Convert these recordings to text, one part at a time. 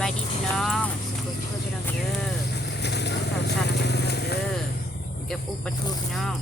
บายดีพี่น้องสุขเพื่อนพี่น้องเด้อข่าวสารพี่น้องเด้อเก็บอุปทุพี่น้อง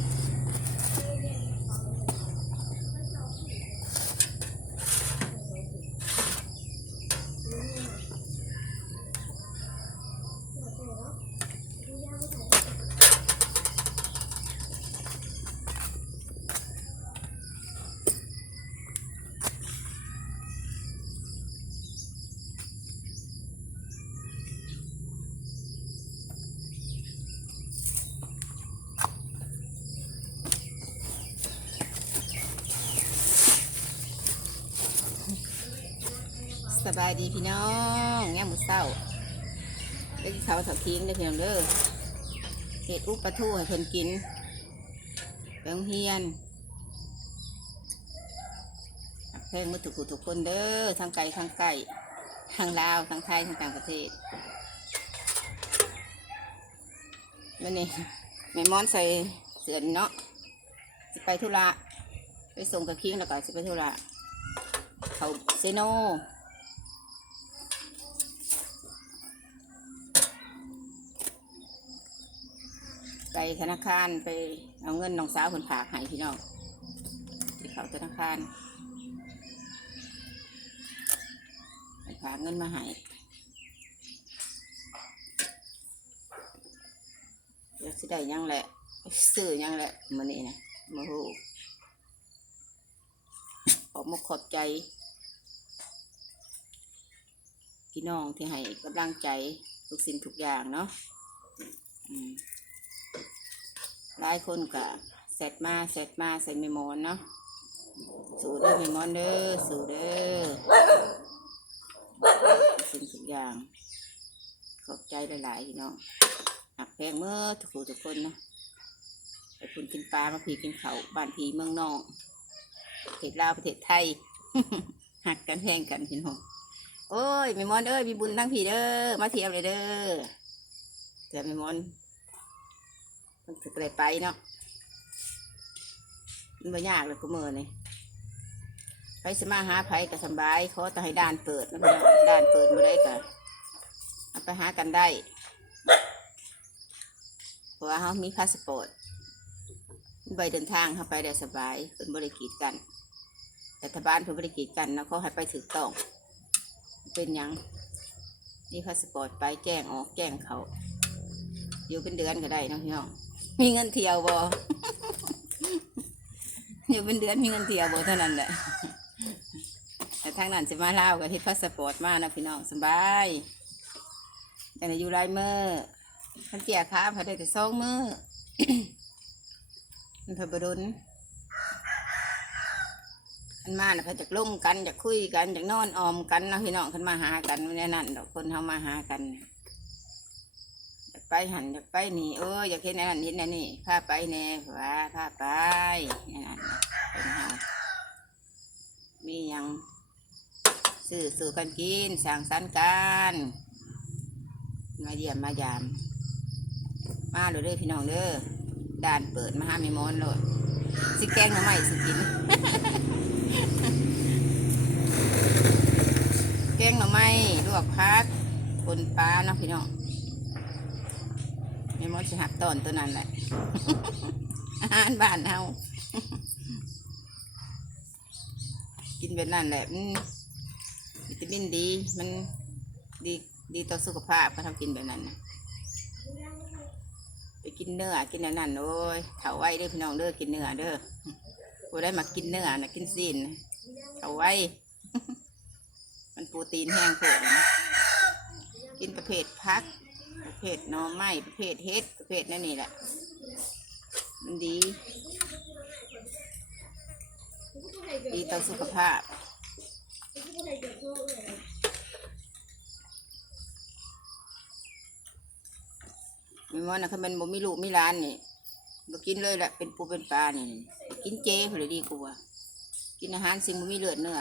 สบายดีพี่น้องแง่หมูเศร้าได้กินข้าวเสาทิ้งได้อพี่น้องเด้อเห็ดอุปทูให้เพิ่นกินไปโรงเฮียนเพลงมาถูกทุกคนเด้อทางไกลทางไกลทางลาวทางไทยทางต่างประเทศมื่อนี้แม่มอนใส่เสือนเนาะสิไปธุระไปส่งกระคิงแล้วก็สิไปธุระเขาเซโน ธนาคารไปเอาเงินน้องสาวคนฝากให้พี่น้องที่เขาธนาคารไปฝากเงินมาให้เดี๋ยวสิได้ยังแหละซื้อยังแหละมันนี่นะมโหขอบมกขอบใจพี่น้องที่ให้กำลังใจทุกสิ่งทุกอย่างเนาะอืม หลายคนก็เสร็จมาเสร็จมาใส่เมมอนเนาะสู่เด้อเมมอนเด้อสู่เด้อสิ่งทุกอย่าง ขอบใจหลายๆพี่น้องหักแพงเมื่อทุกคนทุกคนเนาะไปคุณกินปลามาผีกินเขาบ้านผีเมืองนอกประเทศลาวประเทศไทยหักกันแพงกันพี่น้องโอ้ยเมมอนเด้อมีบุญทั้งผีเด้อมาเที่ยวเลยเด้อแต่เมมอน มันถึกอะไรไปเนาะมันไม่ยากเลยกูมือนี่ไปสมาหาไผก็สบายเขาต้องให้ด่านเปิดนะพี่น้องด่านเปิดมาได้ก็เอาไปหากันได้เพราะว่าเขามีพาสปอร์ตใบเดินทางเขาไปได้สบายเป็นบริกีดกันรัฐบาลเป็นบริกีดกันนะเขาให้ไปถึงต้อง เป็นยังนี่พาสปอร์ตไปแจ้งออกแจ้งเขา อยู่เป็นเดือนก็ได้เนาะพี่น้อง มีเงินเที่ยวบ่อยู่เป็นเดือนมีเงินเที่ยวบ่เท่านั้นแหละแต่ทางนั้นจะมาเล่ากับเฮ็ดพาสปอร์ตมานะพี่น้องสบายแต่ในอยู่ไรเมื่อขันเจียขาพอได้แต่สองมือมันเพอบดนขันมาน่ะเขาจะลุ่มกันจะคุยกันจะนอนออมกันนาะพี่น้องขันมาหากันไม่ได้นั่นดอกคนเขามาหากัน ไปหันอยากไปนี่เอออยากเห็นอันนั้นเห็นอันนี้พาไปแน่ว่าพาไปนั่นน่ะเป็นเฮามีหยังซื้อสู่กันกินสั่งสรรค์กันมาเยี่ยมมายาม มาเลยเด้อพี่น้องเด้อด่านเปิดมาห้าไม่มอนเลยสิแกงหน่อไมสิกิน แกงหน่อไม้ลวกพักคนปลาเนาะพี่น้อง ไม่มดสิหักตอนตัวนั้นแหละ อาหารบ้านเฮากินแบบนั้นแหละมันวิตามินดี มันดีดีต่อสุขภาพก็ทำกินแบบนั้นนะไปกินเนื้อกินอันนั้นโอ้ยเถาไว้เด้อพี่น้องเด้อกินเนื้อเด้อกูได้มากินเนื้อนะกินซีนนเถาไว้ มันโปรตีนแห้งโผล่นะกินประเภทพัก เภทหน่อไม้ประเภทเฮ็ดประเภทนั่นนี่แหละ มันดี ดีต่อสุขภาพม่ว่านะคันเป็นบ่มีลูกมีร้านนี่บ่กินเลยแหละเป็นปูเป็นปลานี่กินเจพอเลยดีกว่ากินอาหารสิ่งบ่มีเลือดเนื้อ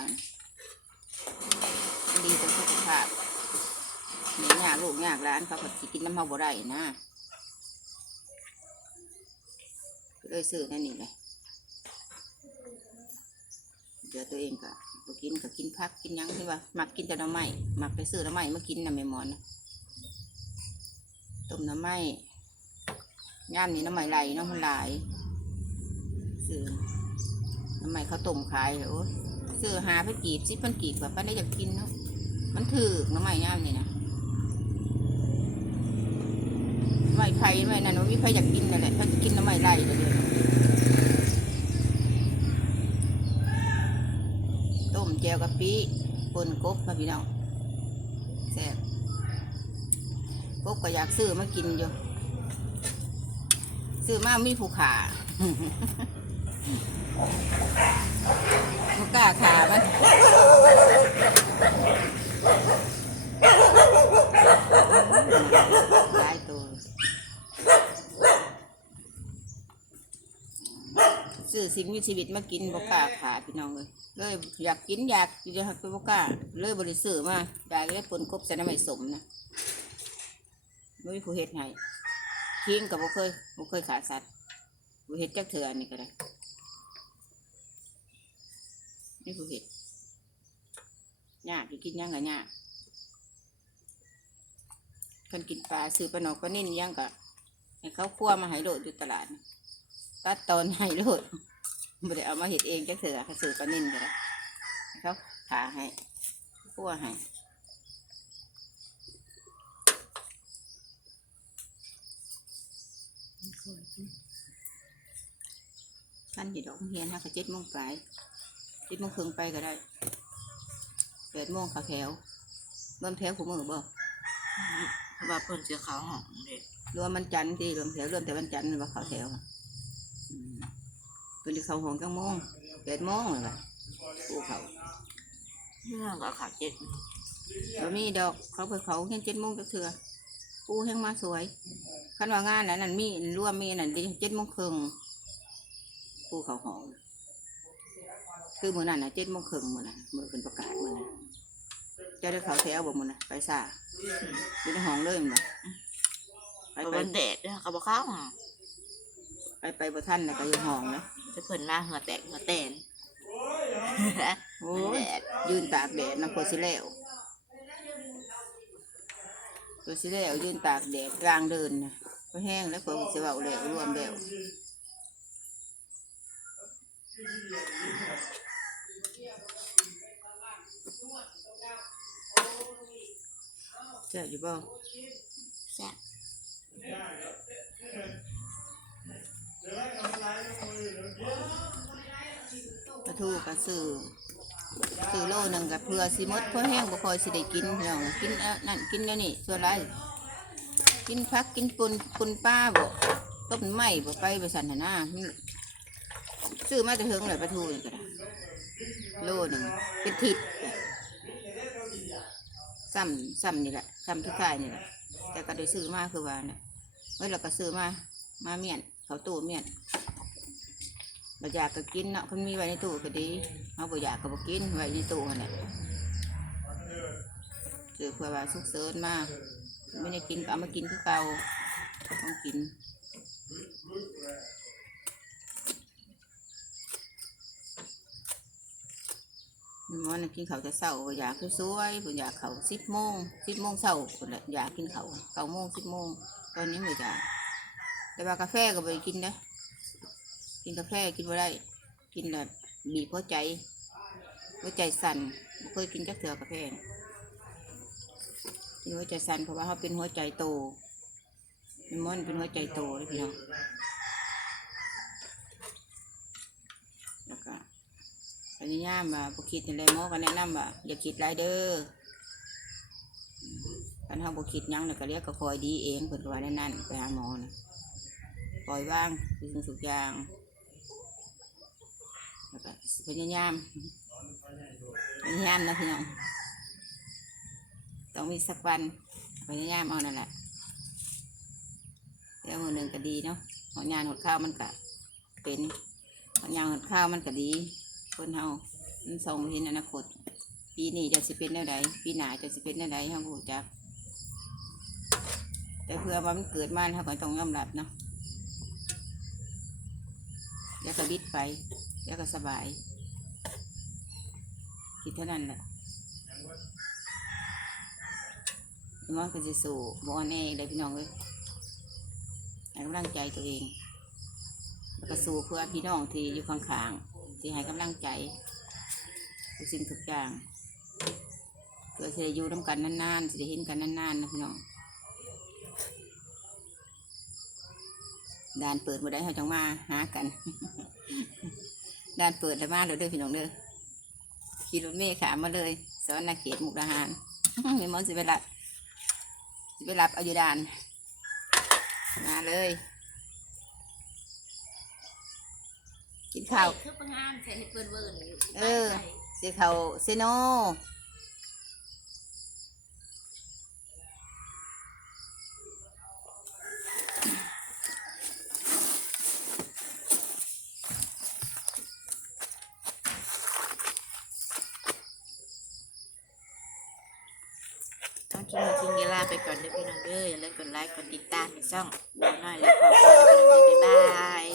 มันดีต่อสุขภาพ เนี่ยยากลูกยากร้านเขาก็สิกินน้ำเฮาบ่ได้นะก็เลยซื้อนั่นนี่เลยเดี๋ยวตัวเองก็บกินก็กินพักกินยังที่ว่ามักกินแต่หน้ำไม้มักไปซื้อหน้ำไม้มากินนะแม่หมอนต้มหน้ำไม้ย่ามนี้น้ำไม้ไหลนาะมันไหลซื้อน้ำไม้เขาต้มขายโอ้ซื้อหาเพันกีบสิบพันกีบแบบป้าได้อยากกินเนาะมันถือน้ำไม้ย่ามนี่นะ ไม้ไผ่ไม้นั่นว่ามีใครอยากกินนั่นแหละเขาจะกินน้ำไม้ไหลเลยเดี๋ยต้มแจวกะปิปนกบมาพี่น้องแซ่บกบก็อยากซื้อมากินอยู่ซื้อมามีผู้ขาบ่กล้าขามันหลายตัว ซื้อสิ่งมีชีวิตมากินบกล้าขาพี่น้องเลยเลยอยากกินอยากกินอยากไปบ่กล้าเลยบริสุทธิ์มาอยากได้ปนกบใส่น้ำไม่สมนะไม่มีผู้เฮ็ดให้คิงกับบ่เคยบ่เคยขาสัตว์บ่เฮ็ดจักเถื่อนนี่ก็ได้นี่ผู้เฮ็ดยากกินหยังก็ยากคนกินปลาซื้อปลาหนอกปลานิ่นหยังก็ให้เขาคั่วมาให้โลดอยู่ตลาดนะ ตัดตอนให้โลดไม่ได้เอามาเห็ดเองจักเถื่อเขาซื้อปลานิ่นก็ได้ให้เขาขาให้คั่วให้สั้นอยู่ดอกเฮียนฮะก็เจ็ดโมงปลายเจ็ดโมงครึ่งไปก็ได้แปดโมงเขาแถวเบิ่มแถวขูมือบ่เพราะว่าเพิ่นจะเขาห้องเด็กรวมมันจันทร์ที่รวมแถวรวมแต่วันจันทร์มันว่าเขาแถว อะอืมเป็นที่เขาห้องจังโมงแปดโมงเลยว่ะปูเขาเรื่องก็ขาดเจ็ดแล้วมีดอกเขาไปเขาเห็นเจ็ดโมงจักเถื่อปูแห้งมาสวยคันว่างานนั้นนั่นมีรวมมีนั่นเจ็ดโมงครึ่งปูเขาห้องคือมือนั้นนะเจ็ดโมงครึ่งมือนั้นมือเป็นประกาศมือนั้นเจะได้เขาแถวบ่มือนั้นไปซ่าอยู่ในห้องเลยมั้งไปเพราะไปมันแดดเด้อเขาบอกเข้าห้อง ไปไปบ่ท่านนะก็อยู่ห้องนะจะเพิ่นมาเหงื่อแตกเหงื่อแตนโอ้แดยดยืนตากแดดนะพอสิแล้วพอสิแล้วยืนตากแดดกลางเดินนะพอแห้งแล้วพอสิเว้าแล้วรวมแล้วเจ้าอยู่บ่ กระทูกระสือสือโลหนึ่งกับเพื่อสิมดเพราะแห้งบ่คอยสิได้กินพี่น้องกินอันนั่นกินแล้วนี่ส่วนไรกินพักกินปุนปุนป้าบ่ต้มไม้บ่ไปไปสันหนนาซื้อมาแต่เฮิงเลยปลาทูนี่ก็ได้โลหนึ่งเป็นทิศซ้ำซ้ำนี่แหละซ้ำทุกทายนี่แหละแต่ก็ได้ซื้อมาคือว่านะเมื่อเราก็ซื้อมามาเมียนเขาตู้เมียน บ่อยากก็กินเนาะคนมีไว้ในตู้ก็ดีเอาบ่อยากก็บ่กินไว้ในตู้นั่นแหละซื้อเพื่อว่าสุกเสริญมากไม่ได้กินก็เอามากินคือเก่าต้องกินมันว่านะกินเขาวแต่เช้าอยากคือสวยบ่อยากเขาสิบโมงสิบโมงเช้าพุ่นละอยากกินเขาเก้าโมงสิบโมงตอนนี้บ่อยากแต่ว่ากาแฟก็บ่ได้กินนะ กินกาแฟกินบ่ได้กินแบบบีบหัวใจหัวใจสั่นบ่เคยกินจักเถื่อกาแฟกินหัวใจสั่นเพราะว่าเขาเป็นหัวใจโตมันมันเป็นหัวใจโตเลยพี่น้องแล้วก็พยายามว่าบ่คิดอะไรหมอก็แนะนำว่าอย่าคิดไรเด้อคันเขาบ่คิดยังน่ะก็เรียกก็คอยดีเองเพิ่นก็ว่าน่นั่นไปหาหมอนะปล่อยว่างทุกสิ่งทุกอย่าง แล้วก็พยายามพยายามนะพี่น้องต้องมีสักวันพยายามเอานั่นแหละเดี๋ยวมือหนึ่งก็ดีเนาะหอยานหดข้าวมันก็เป็นหอยานหดข้าวมันก็ดี คนเฮามันส่งเห็นอนาคต ปีนี้จะสิเป็นแนวใดปีหน้าจะสิเป็นแนวใดเฮาบูจักแต่เพื่อว่ามันเกิดมาเขาก็ต้องยอมรับเนาะแล้วก็บิดไป แล้วก็สบายกคิดเท่านั้นแหละมันก็จะสู้บอแน่เลยพี่น้องเลยให้กำลังใจตัวเอง แล้วก็สู้เพื่อพี่น้องที่อยู่ข้างๆที่ให้กำลังใจทุกสิ่งทุกอย่างเพื่อจะอยู่ร่วมกันนานๆจะเห็นกันนานๆนะพี่น้องด่านเปิดมาได้เขาจังมาหากัน ด่านเปิดแล้วมาเลยเด้อพี่น้องเด้อขี่รถเมล์ขามมาเลยสอนนาเขตมุกดาหารมีมอนสิไปรับสิไปรับเอาอยู่ด่าน มาเลย กินข้าว คือประงานใส่ให้เปิ้นเวิร์นเออ เสียเขาเซโน ต้องกินจริงเวลาไปก่อนเด้อพี่น้องเด้ออย่าลืมกดไลค์กดติดตามช่องน้อยน้อยแล้วก็บ๊ายบาย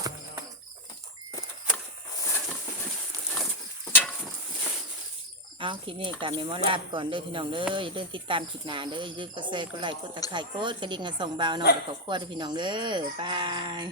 เอาคลิปนี้กับเมมอลาบก่อนเด้อพี่น้องเด้ออย่าลืมติดตามคลิปหน้าเด้ออย่าลืมกดแชร์กดไลค์กดตะไคร้กดกระดิ่งกระส่งเบาหน่อยขอบคุณเด้อพี่น้องเด้อบาย